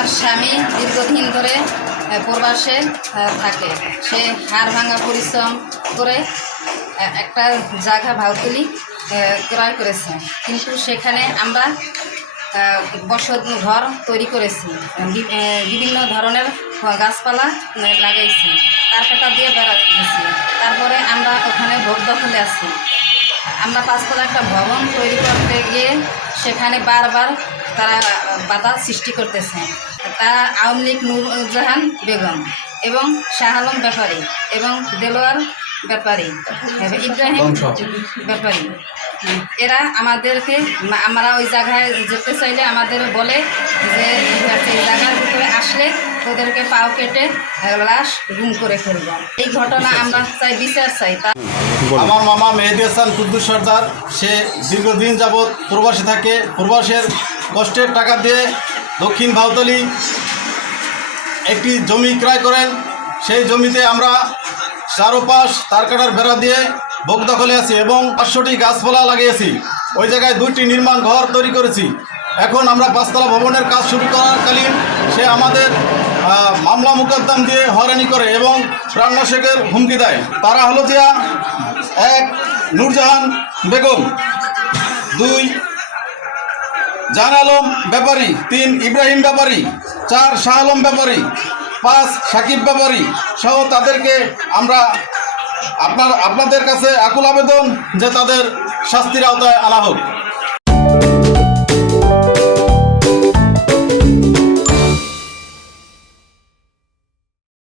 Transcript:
আমার স্বামী দীর্ঘদিন ধরে প্রবাসে থাকে। সে হাড় ভাঙা পরিশ্রম করে একটা জায়গা ভাউতলি ক্রয় করেছে, কিন্তু সেখানে আমরা বসত ঘর তৈরি করেছি, বিভিন্ন ধরনের গাছপালা লাগাইছি, কার্পেটা দিয়ে বেড়া দিয়েছি। তারপরে আমরা ওখানে ভোগ দখলে আছি। আমরা পাঁচতলা একটা ভবন তৈরি করতে গিয়ে সেখানে বারবার তারা বাধা সৃষ্টি করতেছে। তারা আওয়ামী লীগ নূরজাহান বেগম এবং শাহ আলম ব্যাপারী এবং দেলোয়ার ব্যাপারী, ইব্রাহিম ব্যাপারী, এরা আমাদেরকে, আমরা ওই জায়গায় যেতে চাইলে আমাদের বলে যে এই জায়গার ভিতরে আসলে ওদেরকে পাও কেটে লাশ গুম করে ফেলব। এই ঘটনা আমরা চাই, বিচার চাই। আমার মামা মেহেদি হাসান কুদ্দুস সর্দার, সে দীর্ঘদিন যাবৎ প্রবাসে থাকে। প্রবাসের কষ্টের টাকা দিয়ে দক্ষিণ ভাউতলি একটি জমি ক্রয় করেন। সেই জমিতে আমরা চারোপাশ তারকাটার বেড়া দিয়ে ভোগ দখলে আছি এবং 500টি গাছপালা লাগিয়েছি। ওই জায়গায় 2টি নির্মাণ ঘর তৈরি করেছি। এখন আমরা 5তলা ভবনের কাজ শুরু করাকালীন সে আমাদের মামলা মোকদ্দম দিয়ে হয়রানি করে এবং প্রাণনাশের হুমকি দেয়। তারা হলো যে 1 নূরজাহান বেগম, 2 জাহান আলম ব্যাপারী, 3 ইব্রাহিম ব্যাপারী, 4 শাহ আলম ব্যাপারী, 5 সাকিব ব্যাপারী সহ তাদেরকে আমরা আপনাদের কাছে আকুল আবেদন যে তাদের শাস্তির আওতায় আনা হোক।